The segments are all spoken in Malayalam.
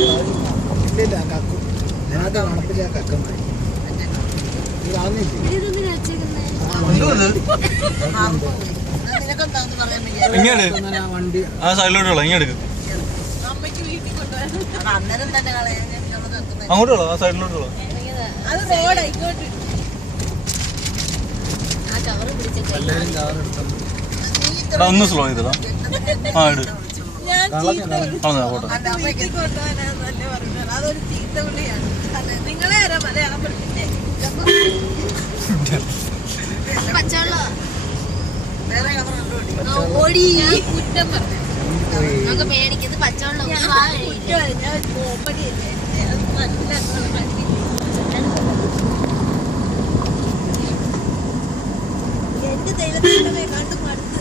ഇല്ലില്ല കക്കും ഞാനത് മണപ്പിച്ച കക്കം മതി വണ്ടി ആ സൈഡിലോട്ടുള്ള ഇങ്ങോട്ട് അങ്ങോട്ടുള്ള ആ സൈഡിലോട്ടുള്ള എല്ലാവരും കവർ എടുത്തു ഒന്ന് സ്ലോ ചെയ്തടാ ആ ഇട് ഫോട്ടോ അതൊരു ചീത്ത വിളിയാണ്. നിങ്ങളെ ആരാ മലയാളം പഠിപ്പിച്ചേ? കുറ്റം പറഞ്ഞു നമുക്ക് മേടിക്കുന്നത് പച്ചവെള്ളം എന്റെ ദൈവത്തിനെ കണ്ടു മടുത്ത്.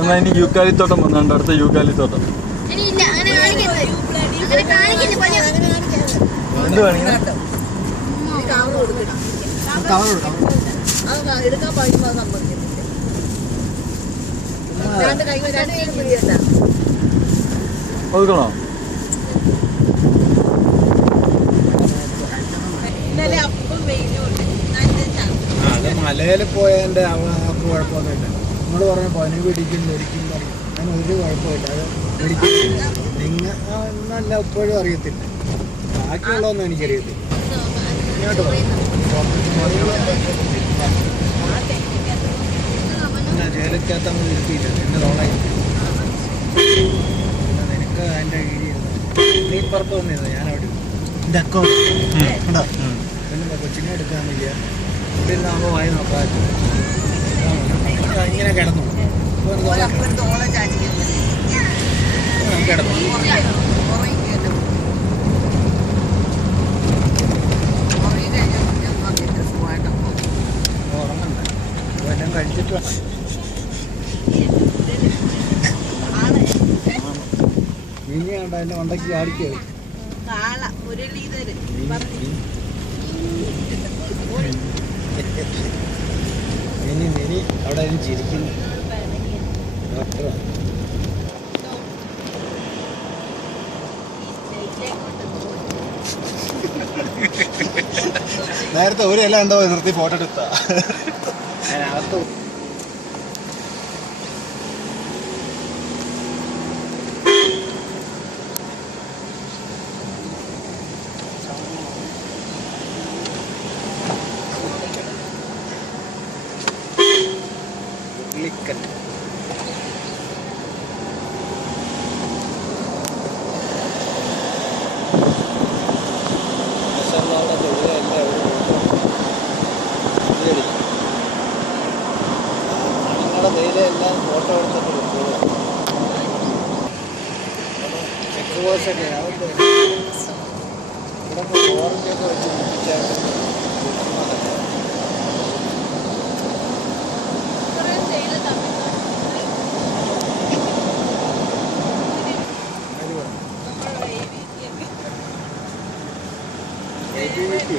എന്നാ ഇനി യൂക്കാലിത്തോട്ടം വന്നുണ്ട് അടുത്ത യൂക്കാലിത്തോട്ടം എന്ത് വേണമെങ്കിൽ എടുക്കാൻ പാടില്ല ഒതുക്കണോ ഇന്നലെ അപ്പം വെയിലുണ്ട്. അത് മലയിൽ പോയതിൻ്റെ കുഴപ്പമൊന്നുമില്ല. നമ്മൾ പറഞ്ഞ പനി പിടിക്കും ഒരിക്കും പറയും അതിന് ഒരു കുഴപ്പമില്ല. അത് പിടിക്കുന്നില്ല നല്ല ഇപ്പോഴും അറിയത്തില്ല. ബാക്കിയുള്ളതൊന്നും എനിക്കറിയത്തില്ല. ഇങ്ങോട്ട് ജയിലക്കകത്ത് നമ്മൾ ഇരുത്തിയില്ല എന്നെ തോളായി നിനക്ക് അതിൻ്റെ കീഴിയിരുന്നു നീ പുറത്ത് വന്നിരുന്നു ഞാനവിടെ എൻ്റെ അക്കൗണ്ട് ഉണ്ടോ പിന്നെ കൊച്ചിനെ എടുക്കാൻ വയ്യ ഇവിടെ ഇരുന്നാകുമ്പോൾ വായി നോക്കാൻ ഇങ്ങനെ കിടന്നു കിടന്നു ഉറങ്ങണ്ട എല്ലാം കഴിച്ചിട്ട് ഇനി വേണ്ട എന്നെ ഉണ്ടക്കി ആടിക്കോ കാള മുരളീധരൻ മിനി അവിടെ ചിരിക്കുന്നു ഡോക്ടറാണ് നേരത്തെ ഒരു ഇല ഉണ്ടോ നിർത്തി ഫോട്ടോ എടുത്താ ഞാനകത്ത് ഉള്ളിക്കൽ എല്ലാം ഫോട്ടോ എടുത്തിട്ട് ചെക്ക് പോസ്റ്റൊക്കെ അതൊക്കെ ഇവിടെ ഓറഞ്ചൊക്കെ വെച്ച് പിടിപ്പിച്ചാൽ ABVP